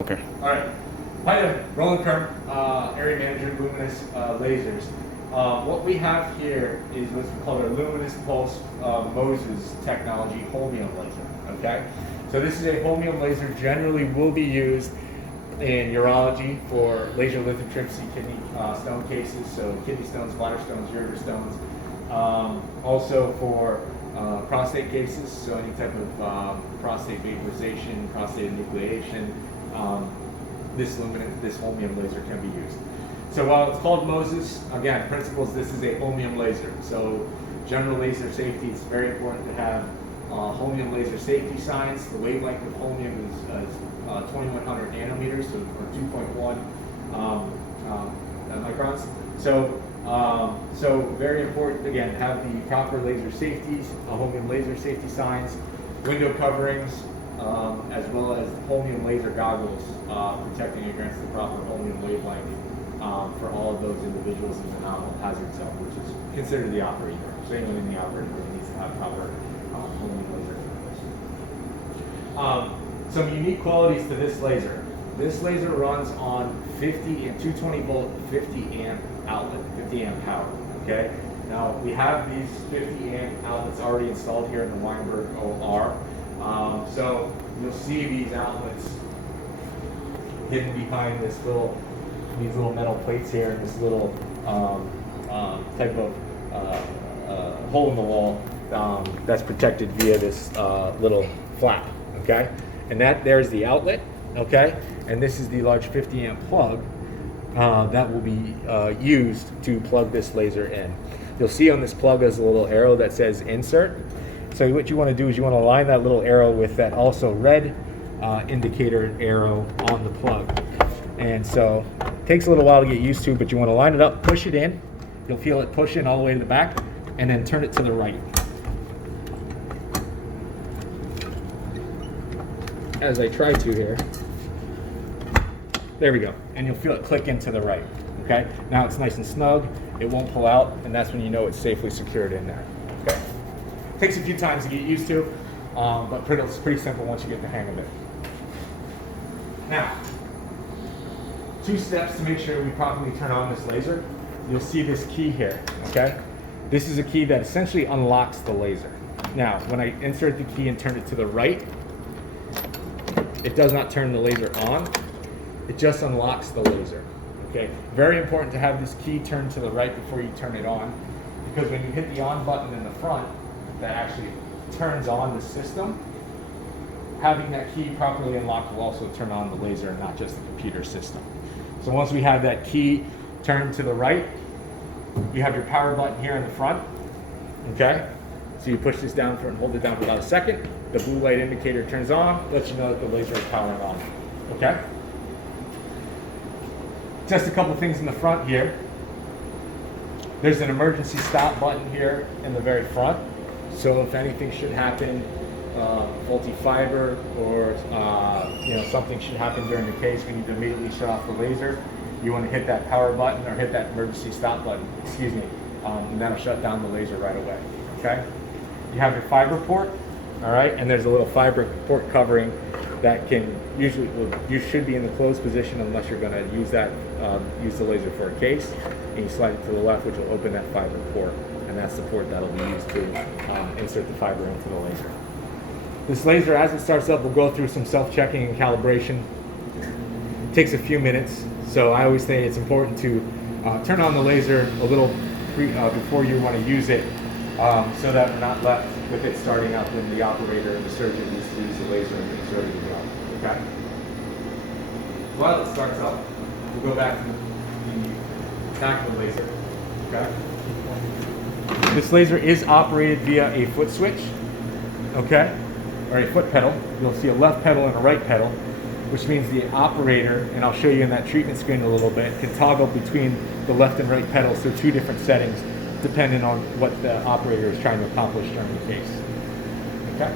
Okay. All right. Hi there, Roland Kerr, Area Manager, Lumenis Lasers. What we have here is what's called our Lumenis Pulse Moses technology holmium laser. Okay, so this is a holmium laser. Generally, will be used in urology for laser lithotripsy kidney stone cases, so kidney stones, bladder stones, ureter stones. Also for prostate cases, so any type of prostate vaporization, prostate enucleation. This holmium laser can be used. So while it's called Moses, again, principles, this is a holmium laser. So general laser safety, it's very important to have holmium laser safety signs. The wavelength of holmium is 2100 nanometers, so or 2.1 microns. So very important, again, have the proper laser safeties, holmium laser safety signs, window coverings, as well as holmium laser goggles protecting against the proper holmium wavelength for all of those individuals in the nominal hazard zone, which is considered the operating room. So anyone in the operating room needs to have proper holmium laser goggles. Some unique qualities to this laser. This laser runs on 50 and 220 volt 50 amp outlet, 50 amp power. Okay. Now we have these 50 amp outlets already installed here in the Weinberg OR. So you'll see these outlets hidden behind these little metal plates here, and this little type of hole in the wall that's protected via this little flap. Okay, and there's the outlet. Okay, and this is the large 50 amp plug that will be used to plug this laser in. You'll see on this plug there's a little arrow that says insert. So what you want to do is you want to align that little arrow with that also red indicator arrow on the plug. And so it takes a little while to get used to, but you want to line it up, push it in. You'll feel it push in all the way to the back, and then turn it to the right. As I try to here. There we go. And you'll feel it click into the right. Okay? Now it's nice and snug. It won't pull out, and that's when you know it's safely secured in there. Okay? Takes a few times to get used to, but it's pretty simple once you get the hang of it. Now, 2 steps to make sure we properly turn on this laser. You'll see this key here, okay? This is a key that essentially unlocks the laser. Now, when I insert the key and turn it to the right, it does not turn the laser on. It just unlocks the laser, okay? Very important to have this key turned to the right before you turn it on, because when you hit the on button in the front, that actually turns on the system. Having that key properly unlocked will also turn on the laser and not just the computer system. So once we have that key turned to the right, you have your power button here in the front. Okay? So you push this down and hold it down for about a second. The blue light indicator turns on, lets you know that the laser is powering on. Okay? Just a couple things in the front here. There's an emergency stop button here in the very front. So if anything should happen, faulty fiber or something should happen during the case, we need to immediately shut off the laser. You want to hit that power button or hit that emergency stop button, and that'll shut down the laser right away. Okay? You have your fiber port, all right, and there's a little fiber port covering that you should be in the closed position unless you're going to use the laser for a case, and you slide it to the left, which will open that fiber port. And that's the port that'll be used to insert the fiber into the laser. This laser, as it starts up, will go through some self-checking and calibration. It takes a few minutes, so I always think it's important to turn on the laser a little before you want to use it, so that we're not left with it starting up when the operator or the surgeon needs to use the laser and it's ready to go. Okay? While it starts up, we'll go back to the back of the laser. Okay? This laser is operated via a foot switch, okay, or a foot pedal. You'll see a left pedal and a right pedal, which means the operator, and I'll show you in that treatment screen a little bit, can toggle between the left and right pedals to 2 different settings, depending on what the operator is trying to accomplish during the case. Okay.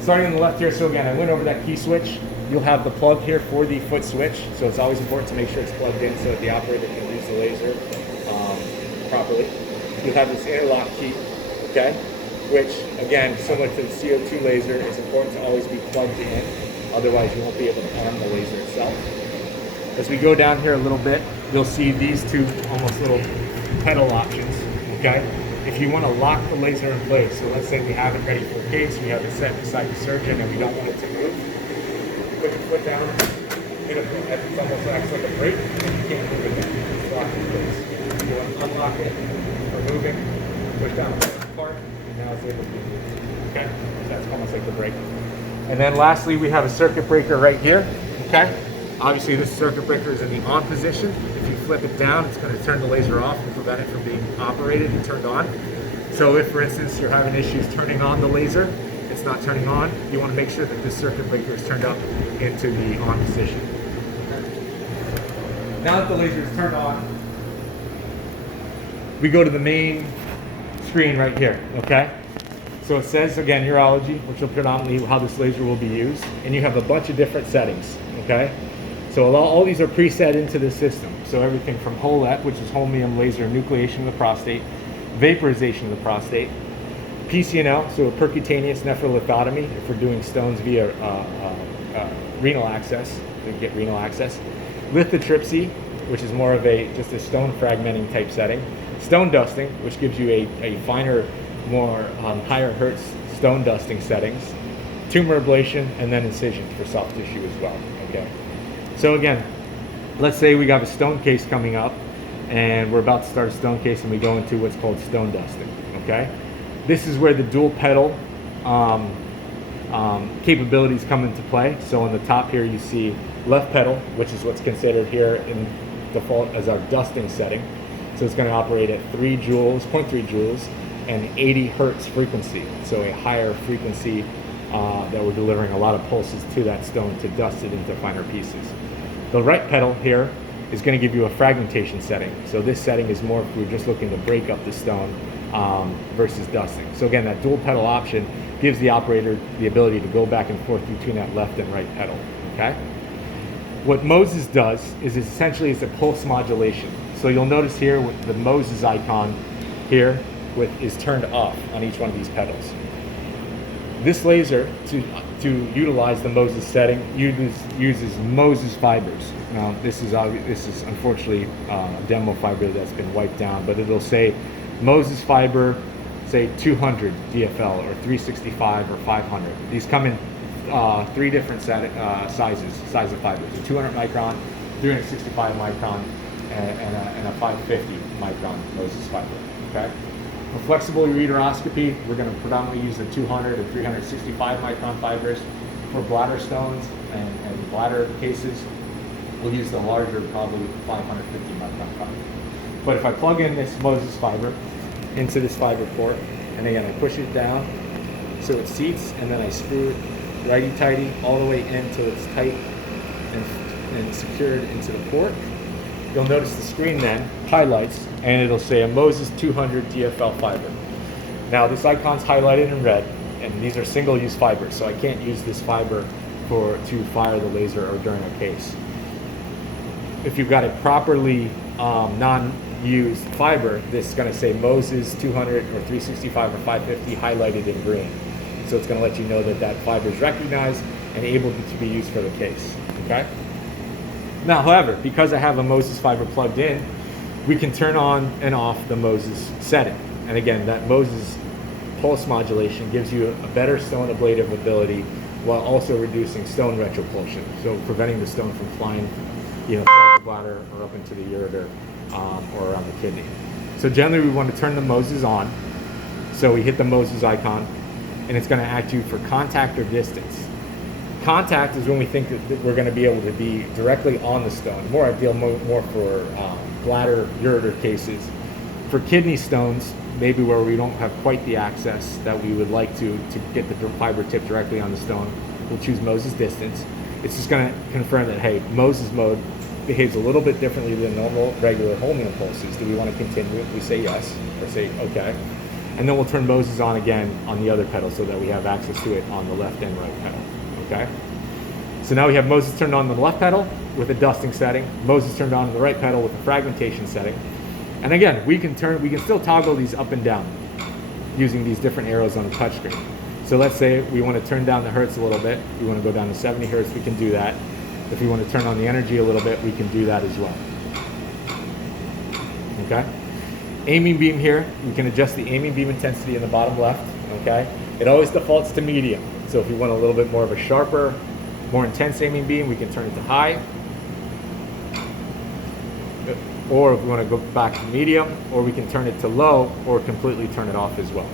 Starting on the left here, so again, I went over that key switch. You'll have the plug here for the foot switch, so it's always important to make sure it's plugged in so that the operator can use the laser properly. You'll have this interlock key, okay, which again, similar to the CO2 laser, is important to always be plugged in Otherwise, you won't be able to arm the laser itself. As we go down here a little bit, you'll see these two almost little pedal options, okay? If you want to lock the laser in place, so let's say we have it ready for a case, we have it set beside the surgeon and we don't want it to move, put your foot down, it almost acts like a brake, and you can't move it down. It's locked in place. You want to unlock it, remove it, push down the part, and now it's able to be moved, okay? So that's almost like the brake. And then lastly, we have a circuit breaker right here, okay? Obviously, this circuit breaker is in the on position. If you flip it down, it's going to turn the laser off and prevent it from being operated and turned on. So if, for instance, you're having issues turning on the laser, it's not turning on, you want to make sure that this circuit breaker is turned up into the on position. Now that the laser is turned on, we go to the main screen right here, okay? So it says, again, urology, which will predominantly how this laser will be used, and you have a bunch of different settings, okay? So all these are preset into the system. So everything from HOLEP, which is holmium laser enucleation of the prostate, vaporization of the prostate, PCNL, so a percutaneous nephrolithotomy, if we're doing stones via renal access, we get renal access, lithotripsy, which is more of just a stone fragmenting type setting, stone dusting, which gives you a finer, more higher hertz stone dusting settings, tumor ablation, and then incision for soft tissue as well, okay? So again, let's say we have a stone case coming up and we're about to start a stone case and we go into what's called stone dusting, okay? This is where the dual pedal capabilities come into play. So on the top here you see left pedal, which is what's considered here in default as our dusting setting. So it's going to operate at 3 joules, 0.3 joules, and 80 hertz frequency. So a higher frequency that we're delivering a lot of pulses to that stone to dust it into finer pieces. The right pedal here is going to give you a fragmentation setting. So this setting is more if we're just looking to break up the stone versus dusting. So again, that dual pedal option gives the operator the ability to go back and forth between that left and right pedal, okay? What Moses does is essentially it's a pulse modulation. So you'll notice here with the Moses icon here is turned off on each one of these pedals. This laser, to utilize the Moses setting, uses Moses fibers. Now, this is unfortunately a demo fiber that's been wiped down, but it'll say Moses fiber, say 200 DFL or 365 or 500. These come in 3 different size of fibers: a 200 micron, 365 micron, and a 550 micron Moses fiber. Okay. For flexible ureteroscopy, we're going to predominantly use the 200 and 365 micron fibers. For bladder stones and bladder cases, we'll use the larger, probably 550 micron fiber. But if I plug in this Moses fiber into this fiber port, and again I push it down so it seats, and then I screw it righty-tighty all the way in till it's tight and secured into the port, you'll notice the screen then highlights and it'll say a Moses 200 DFL fiber. Now this icon's highlighted in red, and these are single-use fibers, so I can't use this fiber to fire the laser or during a case. If you've got a properly non-used fiber, this is going to say Moses 200 or 365 or 550 highlighted in green. So it's going to let you know that that fiber is recognized and able to be used for the case. Okay. Now, however, because I have a Moses fiber plugged in, we can turn on and off the Moses setting. And again, that Moses pulse modulation gives you a better stone ablative ability while also reducing stone retropulsion, so preventing the stone from flying, throughout the bladder or up into the ureter or around the kidney. So generally, we want to turn the Moses on. So we hit the Moses icon, and it's going to ask you for contact or distance. Contact is when we think that we're going to be able to be directly on the stone. More ideal, more for bladder, ureter cases. For kidney stones, maybe where we don't have quite the access that we would like to get the fiber tip directly on the stone, we'll choose Moses distance. It's just going to confirm that, hey, Moses mode behaves a little bit differently than normal, regular holmium pulses. Do we want to continue? We say yes, or say okay. And then we'll turn Moses on again on the other pedal so that we have access to it on the left and right pedal. Okay. So now we have Moses turned on the left pedal with a dusting setting, Moses turned on the right pedal with a fragmentation setting. And again, we can still toggle these up and down using these different arrows on the touchscreen. So So let's say we want to turn down the hertz a little bit. We want to go down to 70 hertz, we can do that. If we want to turn on the energy a little bit, we can do that as well. Okay? Aiming beam here, we can adjust the aiming beam intensity in the bottom left. Okay? It always defaults to medium. So if we want a little bit more of a sharper, more intense aiming beam, we can turn it to high. Or if we want to go back to medium, or we can turn it to low, or completely turn it off as well.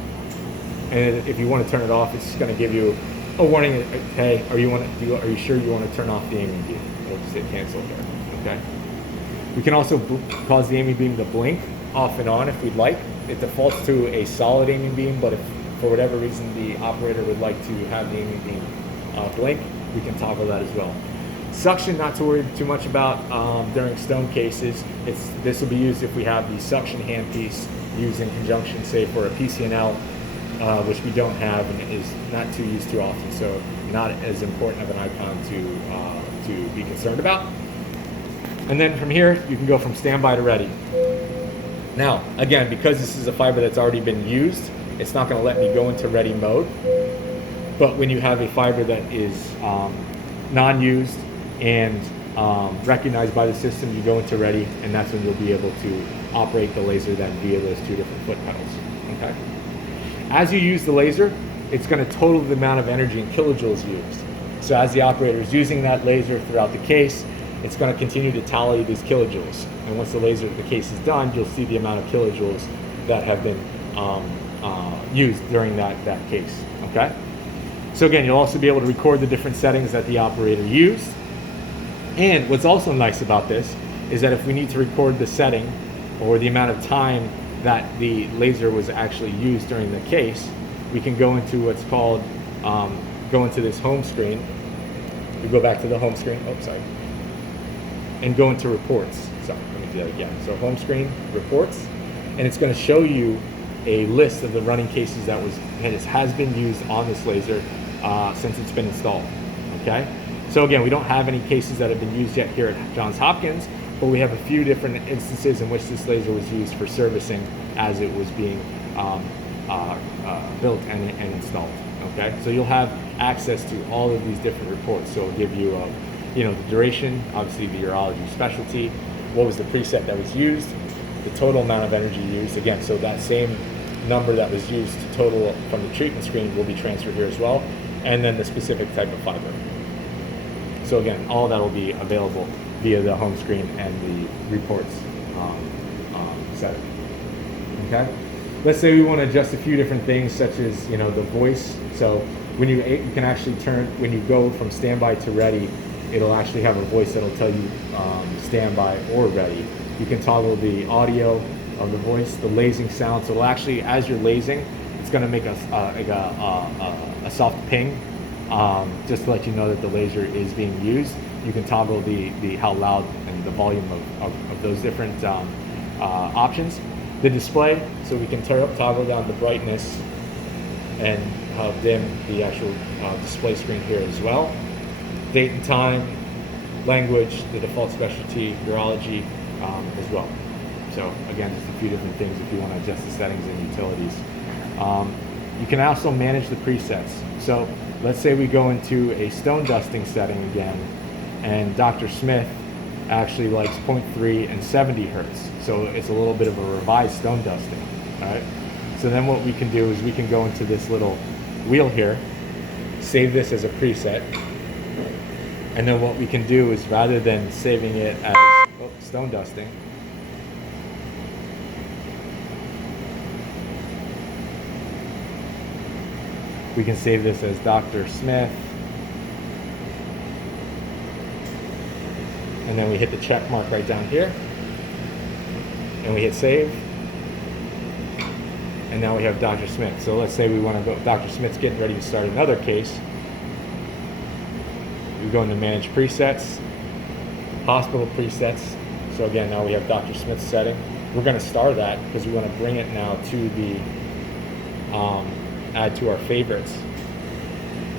And if you want to turn it off, it's going to give you a warning. Hey, are you sure you want to turn off the aiming beam? We'll just hit cancel here. Okay. We can also cause the aiming beam to blink off and on if we'd like. It defaults to a solid aiming beam, but if for whatever reason the operator would like to have the aiming beam blink, we can toggle that as well. Suction, not to worry too much about during stone cases. This will be used if we have the suction handpiece used in conjunction, say, for a PCNL, which we don't have and is not too used too often, so not as important of an icon to be concerned about. And then from here, you can go from standby to ready. Now, again, because this is a fiber that's already been used, it's not going to let me go into ready mode. But when you have a fiber that is non-used and recognized by the system, you go into ready, and that's when you'll be able to operate the laser then via those two different foot pedals. Okay. As you use the laser, it's going to total the amount of energy in kilojoules used. So as the operator is using that laser throughout the case, it's going to continue to tally these kilojoules. And once the case is done, you'll see the amount of kilojoules that have been used during that case. Okay. So again, you'll also be able to record the different settings that the operator used. And what's also nice about this is that if we need to record the setting or the amount of time that the laser was actually used during the case, we can go into what's called, go into this home screen. We go back to the home screen, and go into reports. So let me do that again. So home screen, reports, and it's going to show you a list of the running cases that has been used on this laser since it's been installed. Okay. So again, we don't have any cases that have been used yet here at Johns Hopkins, but we have a few different instances in which this laser was used for servicing as it was being built and installed. Okay, so you'll have access to all of these different reports. So it'll give you, the duration, obviously the urology specialty, what was the preset that was used, the total amount of energy used. Again, so that same number that was used to total from the treatment screen will be transferred here as well, and then the specific type of fiber. So again, all that will be available via the home screen and the reports setting. Okay. Let's say we want to adjust a few different things, such as the voice. So when you can actually when you go from standby to ready, it'll actually have a voice that'll tell you standby or ready. You can toggle the audio of the voice, the lasing sound. So it'll actually, as you're lasing, it's going to make a soft ping. Just to let you know that the laser is being used. You can toggle the how loud and the volume of those different options. The display, so we can toggle down the brightness and how dim the actual display screen here as well. Date and time, language, the default specialty, urology as well. So again, just a few different things if you want to adjust the settings and utilities. You can also manage the presets. So let's say we go into a stone dusting setting again, and Dr. Smith actually likes 0.3 and 70 hertz. So it's a little bit of a revised stone dusting, all right? So then what we can do is we can go into this little wheel here, save this as a preset, and then what we can do is, rather than saving it as stone dusting, we can save this as Dr. Smith, and then we hit the check mark right down here, and we hit save, and now we have Dr. Smith. So let's say we want to go, Dr. Smith's getting ready to start another case. We go into manage presets, hospital presets. So again, now we have Dr. Smith's setting. We're going to star that because we want to bring it now to the add to our favorites.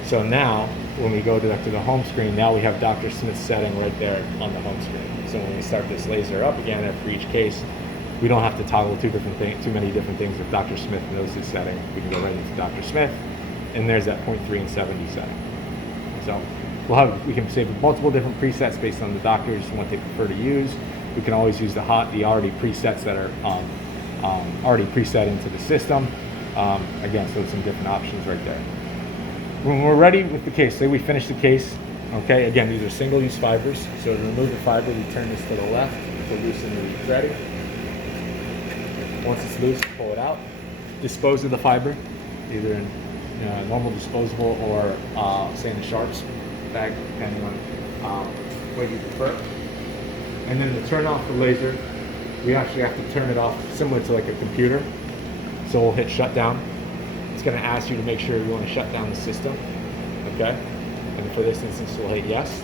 So now when we go to the home screen, now we have Dr. Smith's setting right there on the home screen. So when we start this laser up again after each case, we don't have to toggle too many different things. If Dr. Smith knows his setting, we can go right into Dr. Smith, and there's that 0.3 and 70 setting. So we can save multiple different presets based on the doctors and what they prefer to use. We can always use the already presets that are already preset into the system. Again, so some different options right there. When we're ready with the case, say we finish the case, okay, again, these are single-use fibers. So to remove the fiber, we turn this to the left to loosen the threading. Once it's loose, pull it out. Dispose of the fiber, either in normal disposable or say in a Sharps bag, depending on what you prefer. And then to turn off the laser, we actually have to turn it off similar to like a computer. So we'll hit shutdown. It's going to ask you to make sure you want to shut down the system, okay? And for this instance, we'll hit yes.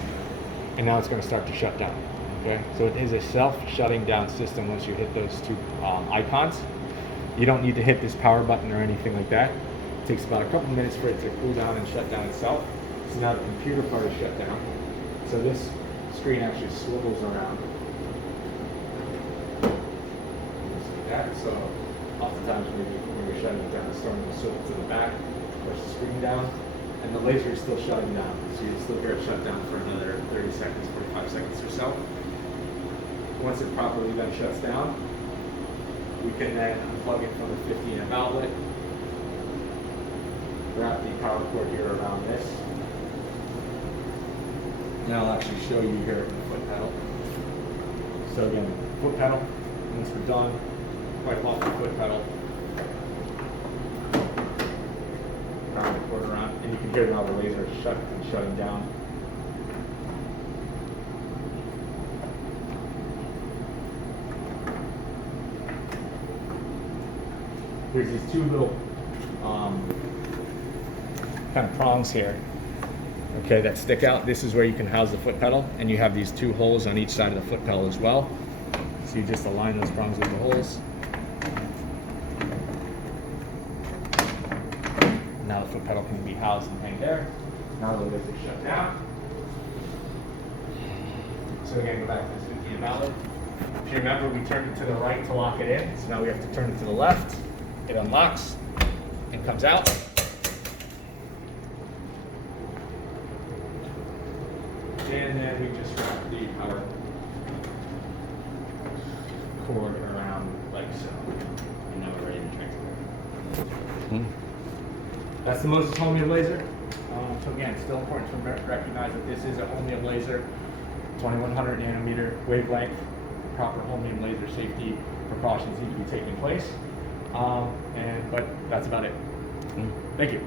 And now it's going to start to shut down, okay? So it is a self-shutting down system once you hit those two icons. You don't need to hit this power button or anything like that. It takes about a couple minutes for it to cool down and shut down itself. So now the computer part is shut down. So this screen actually swivels around. Just like that. So oftentimes when you're shutting it down, it's starting to swivel to the back, push the screen down, and the laser is still shutting down. So you still hear it shut down for another 30 seconds, 45 seconds or so. Once it properly then shuts down, we can then unplug it from the 50 amp outlet, wrap the power cord here around this. And I'll actually show you here the foot pedal. So again, foot pedal, once we're done, wipe off the foot pedal, wrap the cord around, and you can hear now the laser shutting down. There's these two little kind of prongs here, okay, that stick out. This is where you can house the foot pedal, and you have these two holes on each side of the foot pedal as well. So you just align those prongs with the holes. Now the foot pedal can be housed and hang there. Now the laser shut down. So again, go back to this 50 amp outlet. If you remember, we turned it to the right to lock it in, so now we have to turn it to the left. It unlocks and comes out. And then we just wrap the power cord around like so. And now we're ready to transfer. That's the Moses Holmium laser. So again, it's still important to recognize that this is a Holmium laser, 2100 nanometer wavelength. Proper Holmium laser safety precautions need to be taken place. But that's about it. Thank you.